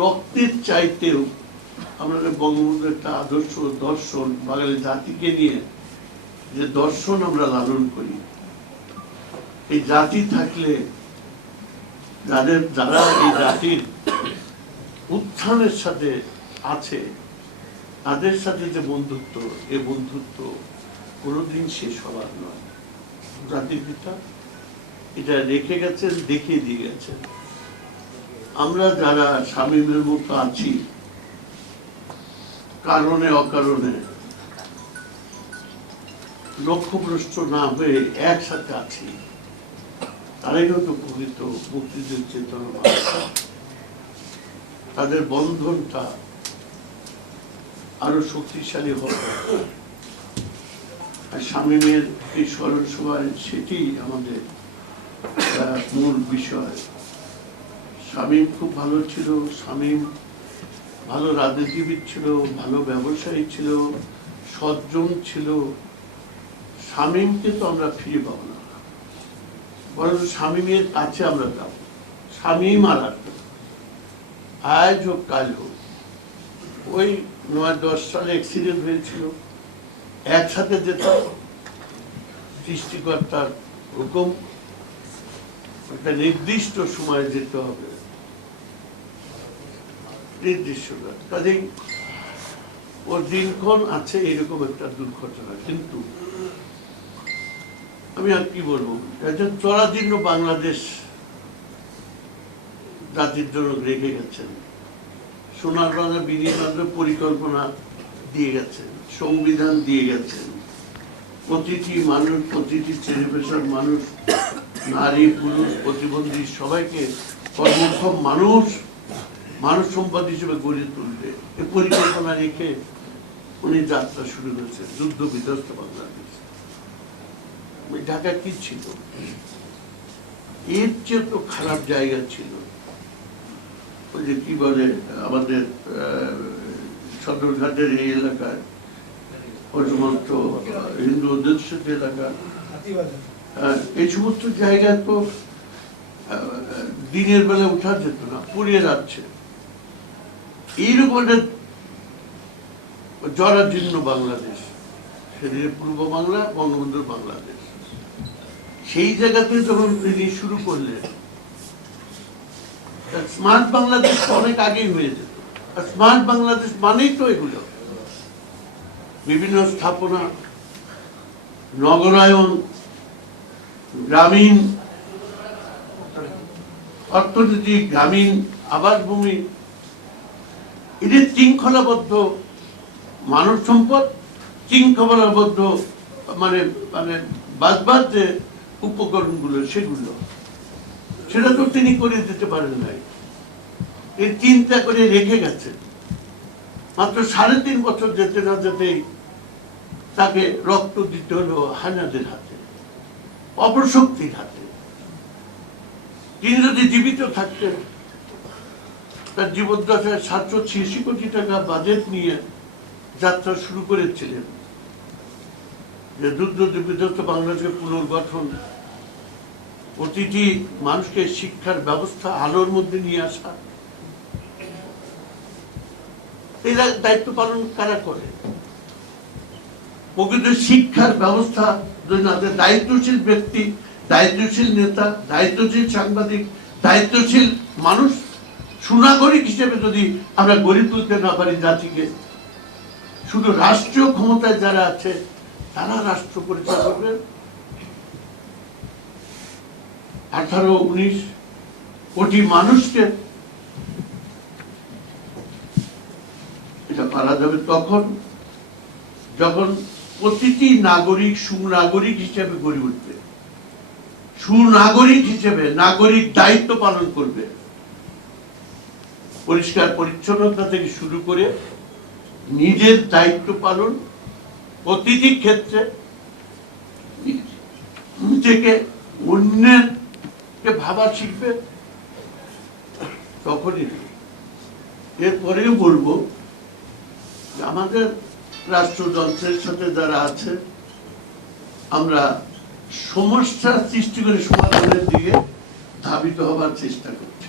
রক্তের চাইতেও আমাদের বঙ্গবন্ধু একটা আদর্শ দর্শন বাঙালি জাতিকে নিয়ে যে দর্শন আমরা লালন করি, এই জাতি থাকলে যারা এই জাতির উত্থানের সাথে আছে তাদের সাথে যে বন্ধুত্ব, এ বন্ধুত্ব কোনোদিন শেষ হবার নয়। জাতির পিতা এটা রেখে গেছেন, দেখিয়ে দিয়ে গেছেন। আমরা যারা শামীমের মতো আছি, কারণে অকারণে লক্ষ্যভ্রষ্ট না হয়ে একসাথে আছি, তারাই হয়তো প্রকৃত মুক্তিযুদ্ধের চেতনা। তাদের বন্ধনটা আরো শক্তিশালী হবে। আর শামীমের এই স্মরণ সভায় সেটি আমাদের মূল বিষয়। শামীম খুব ভালো ছিল, শামীম ভালো রাজনীতিবিদ ছিল, ভালো ব্যবসায়ী ছিল, সজ্জন ছিল। শামীমকে তো আমরা ফিরে পাবো না, বরং শামীমের কাছে আমরা যাবো। শামীম আর আজ হোক কাল হোক, ওই ৯-১০ সালে অ্যাক্সিডেন্ট হয়েছিল, একসাথে যেতাম। সৃষ্টিকর্তার হুকুম, একটা নির্দিষ্ট সময়ে যেতে হবে, নির্দিষ্ট কাজেই ওর দিনক্ষণ আছে এরকম একটা দুর্ঘটনা। কিন্তু আমি আর কি বলবো, একজন চরাজীর্ণ বাংলাদেশ জাতির জন্য রেখে গেছেন, সোনার বাংলা বিনির্মাণের পরিকল্পনা দিয়ে গেছেন, সংবিধান দিয়ে গেছেন। প্রতিটি মানুষ, প্রতিটি শ্রেণী পেশার মানুষ, নারী পুরুষ প্রতিবন্ধী সবাইকে কর্মক্ষম মানুষ সম্পদ হিসেবে গড়ে তুলবে, এই পরিকল্পনা রেখে উনি যাত্রা শুরু করেছেন যুদ্ধ বিধ্বস্ত বাংলাদেশ। ঢাকা কি ছিল, এর চেয়ে তো খারাপ জায়গা ছিল। ওই যে কি বলে আমাদের সদরঘাটের এই এলাকায় ওই সমস্ত হিন্দু অধ্যুষিত এলাকা, এই সমস্ত জায়গায় তো দিনের বেলা উঠা যেত না, পুড়িয়ে যাচ্ছে। এইরকম একটা জরাজীর্ণ বাংলাদেশ, সেদিকে পূর্ব বাংলা, বঙ্গবন্ধুর বাংলাদেশ। সেই জায়গাতে যখন তিনি শুরু করলেন, স্মার্ট বাংলাদেশ অনেক আগেই হয়ে যেত। স্মার্ট বাংলাদেশ মানেই তো এগুলো, বিভিন্ন স্থাপনা, নগরায়ন, গ্রামীণ অর্থনীতি, গ্রামীণ আবাসভূমি, এদের শৃঙ্খলাবদ্ধ মানব সম্পদ, শৃঙ্খলাবদ্ধ মানে মানে বাদ যে উপকরণগুলো সেগুলো, সেটা তো তিনি করে দিতে পারেন নাই। এই চিন্তা করে রেখে গেছেন। মাত্র 3.5 বছর যেতে না যেতেই তাকে রক্ত দিতে হলো হানাদের হাতে, অপশক্তির হাতে। তিনি যদি জীবিত থাকতেন, তার জীবদ্দশায় 786 কোটি টাকা বাজেট নিয়ে যাত্রা শুরু করেছিলেন, যে যুদ্ধ বিধ্বস্ত বাংলাদেশের পুনর্গঠন, প্রতিটি মানুষকে শিক্ষার ব্যবস্থা আলোর মধ্যে নিয়ে আসা। এই দায়িত্ব পালন কারা করে? প্রকৃত শিক্ষার ব্যবস্থা যদি না, দায়িত্বশীল ব্যক্তি, দায়িত্বশীল নেতা, দায়িত্বশীল সাংবাদিক, দায়িত্বশীল মানুষ, সুনাগরিক হিসেবে যদি আমরা গড়ে তুলতে না পারি জাতিকে, শুধু রাষ্ট্রীয় ক্ষমতায় যারা আছে তারা রাষ্ট্র পরিচালনা করবেন। 18-19 কোটি মানুষকে এটা পারা যাবে তখন যখন প্রতিটি নাগরিক সুনাগরিক হিসেবে গড়ে উঠবে, সুনাগরিক হিসেবে নাগরিক দায়িত্ব পালন করবে। পরিষ্কার পরিচ্ছন্নতা থেকে শুরু করে নিজের দায়িত্ব পালন, প্রতিটি ক্ষেত্রে নিজেকে অন্যের ভাবা শিখবে, তখনই। এরপরেও বলবো আমাদের রাষ্ট্রযন্ত্রের সাথে যারা আছে, আমরা সমস্যা সৃষ্টি করে সমাধানের দিকে ধাবিত হবার চেষ্টা করছি।